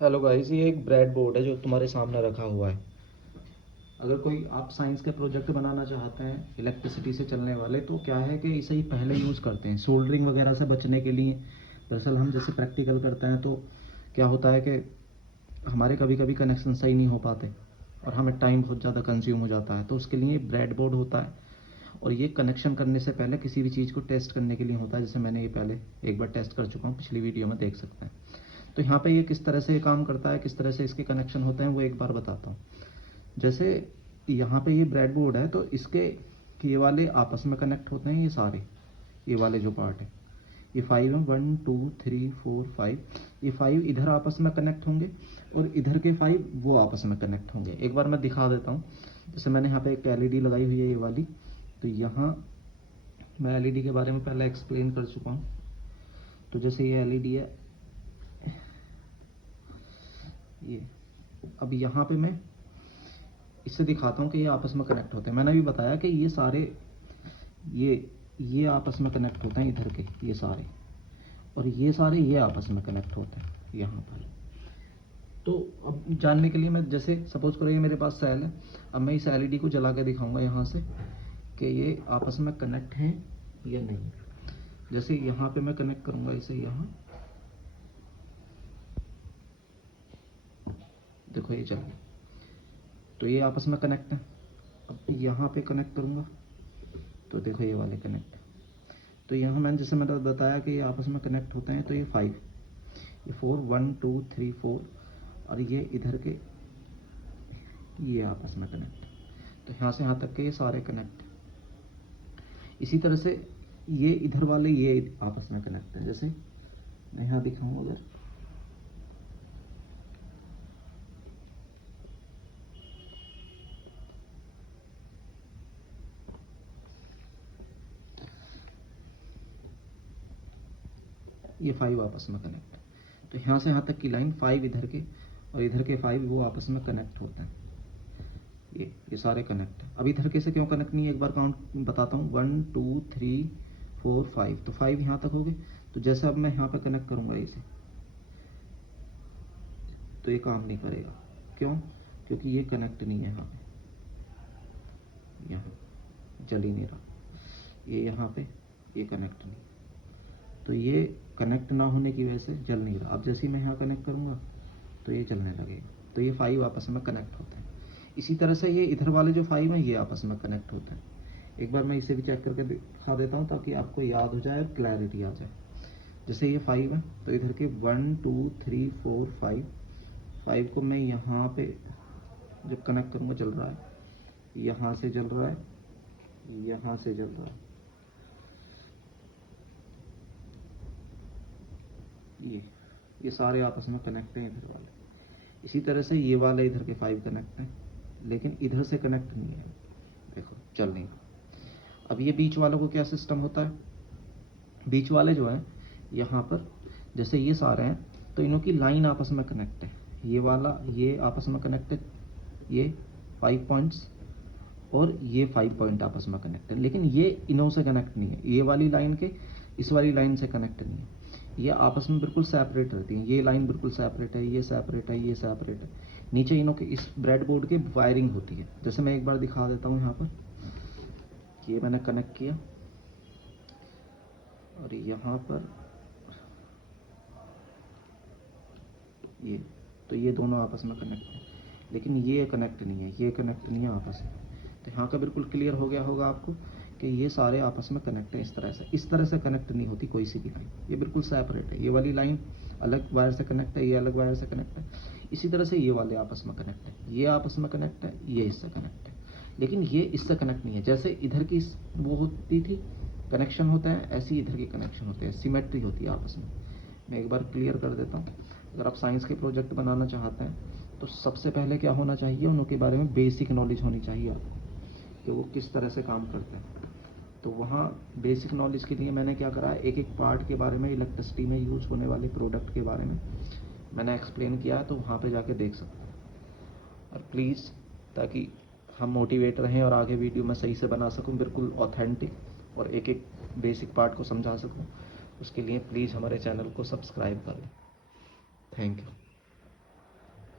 Hello guys, ये एक bread board है जो तुम्हारे सामने रखा हुआ है। अगर कोई आप साइंस के प्रोजेक्ट बनाना चाहते हैं इलेक्ट्रिसिटी से चलने वाले, तो क्या है कि इसे ही पहले यूज़ करते हैं सोल्डरिंग वगैरह से बचने के लिए। दरअसल हम जैसे प्रैक्टिकल करते हैं तो क्या होता है कि हमारे कभी कभी कनेक्शन सही नहीं हो पाते और हमें टाइम बहुत ज़्यादा कंज्यूम हो जाता है, तो उसके लिए ब्रेड बोर्ड होता है। और ये कनेक्शन करने से पहले किसी भी चीज़ को टेस्ट करने के लिए होता है, जैसे मैंने ये पहले एक बार टेस्ट कर चुका हूँ, पिछली वीडियो में देख सकते हैं। तो यहाँ पे ये किस तरह से काम करता है, किस तरह से इसके कनेक्शन होते हैं, वो एक बार बताता हूँ। जैसे यहाँ पे ये ब्रेड बोर्ड है, तो इसके ये वाले आपस में कनेक्ट होते हैं, ये सारे ये वाले जो पार्ट है, ये 5 है, 1 2 3 4 5। ये 5 इधर आपस में कनेक्ट होंगे और इधर के 5 वो आपस में कनेक्ट होंगे। एक बार मैं दिखा देता हूँ। जैसे मैंने यहाँ पे एक एलईडी लगाई हुई है, ये वाली। तो यहाँ मैं एलईडी के बारे में पहले एक्सप्लेन कर चुका हूँ। तो जैसे ये एलईडी है, ये अब यहाँ पे मैं इससे दिखाता हूँ कि ये आपस में कनेक्ट होते हैं। मैंने भी बताया कि ये सारे ये आपस में कनेक्ट होते हैं, इधर के ये सारे, और ये सारे ये आपस में कनेक्ट होते हैं यहाँ पर। तो अब जानने के लिए मैं, जैसे सपोज करो ये मेरे पास सेल है, अब मैं इस एलईडी को जला के दिखाऊंगा यहाँ से कि ये आपस में कनेक्ट हैं या नहीं। जैसे यहाँ पे मैं कनेक्ट करूँगा इसे, यहाँ देखो ये चल गया, तो ये आपस में कनेक्ट है। अब यहाँ पे कनेक्ट करूँगा तो देखो ये वाले कनेक्ट है। तो यहाँ मैंने जैसे मैंने बताया कि ये आपस में कनेक्ट होते हैं। तो ये 5, ये 4, 1 2 3 4, और ये इधर के ये आपस में कनेक्ट। तो यहाँ से यहाँ तक के ये सारे कनेक्ट। इसी तरह से ये इधर वाले ये आपस में कनेक्ट है। जैसे मैं यहाँ दिखाऊँ अगर, ये 5 आपस में कनेक्ट है। तो यहाँ से यहाँ तक की लाइन 5 इधर के और इधर के 5 वो आपस में कनेक्ट होते हैं। ये सारे कनेक्ट है। अब इधर के से क्यों कनेक्ट नहीं है, एक बार काउंट बताता हूँ। 1 2 3 4 5, तो 5 यहाँ तक हो गए। तो जैसे अब मैं यहाँ पे कनेक्ट करूँगा इसे, तो ये काम नहीं करेगा। क्यों? क्योंकि ये कनेक्ट नहीं है। यहाँ पे यहाँ जल ही नहीं रहा, ये यहाँ पे ये कनेक्ट नहीं, तो ये कनेक्ट ना होने की वजह से जल नहीं रहा। अब जैसे ही मैं यहाँ कनेक्ट करूँगा तो ये जलने लगेगा। तो ये 5 आपस में कनेक्ट होते हैं। इसी तरह से ये इधर वाले जो 5 हैं ये आपस में कनेक्ट होते हैं। एक बार मैं इसे भी चेक करके दिखा देता हूँ ताकि आपको याद हो जाए और क्लैरिटी आ जाए। जैसे ये 5 है, तो इधर के 1 2 3 4 5 को मैं यहाँ पे जब कनेक्ट करूँगा, जल रहा है, यहाँ से जल रहा है, यहाँ से जल रहा है, ये सारे आपस में कनेक्ट हैं इधर वाले। इसी तरह से ये वाले इधर के 5 कनेक्ट हैं, लेकिन इधर से कनेक्ट नहीं है। देखो चल नहीं रहा। अब ये बीच वालों को क्या सिस्टम होता है, बीच वाले जो हैं यहाँ पर, जैसे ये सारे हैं, तो इनों की लाइन आपस में कनेक्ट है। ये वाला ये आपस में कनेक्ट है, ये 5 पॉइंट्स और ये 5 पॉइंट आपस में कनेक्ट है, लेकिन ये इनों से कनेक्ट नहीं है। ये वाली लाइन के इस वाली लाइन से कनेक्ट नहीं है। ये आपस में बिल्कुल सेपरेट रहती हैं। ये लाइन बिल्कुल सेपरेट है, ये सेपरेट है, ये सेपरेट है। नीचे इनों के इस ब्रेड बोर्ड के वायरिंग होती है। जैसे मैं एक बार दिखा देता हूँ यहाँ पर, ये मैंने कनेक्ट किया और यहाँ पर ये, तो ये दोनों आपस में कनेक्ट है, लेकिन ये कनेक्ट नहीं है, ये कनेक्ट नहीं है आपस में। तो यहाँ का बिल्कुल क्लियर हो गया होगा आपको कि ये सारे आपस में कनेक्ट है। इस तरह से कनेक्ट नहीं होती कोई सी भी लाइन, ये बिल्कुल सेपरेट है। ये वाली लाइन अलग वायर से कनेक्ट है, ये अलग वायर से कनेक्ट है। इसी तरह से ये वाले आपस में कनेक्ट है, ये आपस में कनेक्ट है, ये इससे कनेक्ट है, लेकिन ये इससे कनेक्ट नहीं है। जैसे इधर की वो होती थी कनेक्शन होता है, ऐसे ही इधर की कनेक्शन होते हैं, सिमेट्री होती है आपस में। मैं एक बार क्लियर कर देता हूँ। अगर आप साइंस के प्रोजेक्ट बनाना चाहते हैं तो सबसे पहले क्या होना चाहिए, उनके बारे में बेसिक नॉलेज होनी चाहिए आपको कि वो किस तरह से काम करते हैं। तो वहाँ बेसिक नॉलेज के लिए मैंने क्या करा है, एक एक पार्ट के बारे में, इलेक्ट्रिसिटी में यूज़ होने वाले प्रोडक्ट के बारे में मैंने एक्सप्लेन किया है, तो वहाँ पे जाके देख सकते हैं। और प्लीज़, ताकि हम मोटिवेट रहें और आगे वीडियो मैं सही से बना सकूं, बिल्कुल ऑथेंटिक, और एक एक बेसिक पार्ट को समझा सकूं, उसके लिए प्लीज़ हमारे चैनल को सब्सक्राइब करें। Thank you.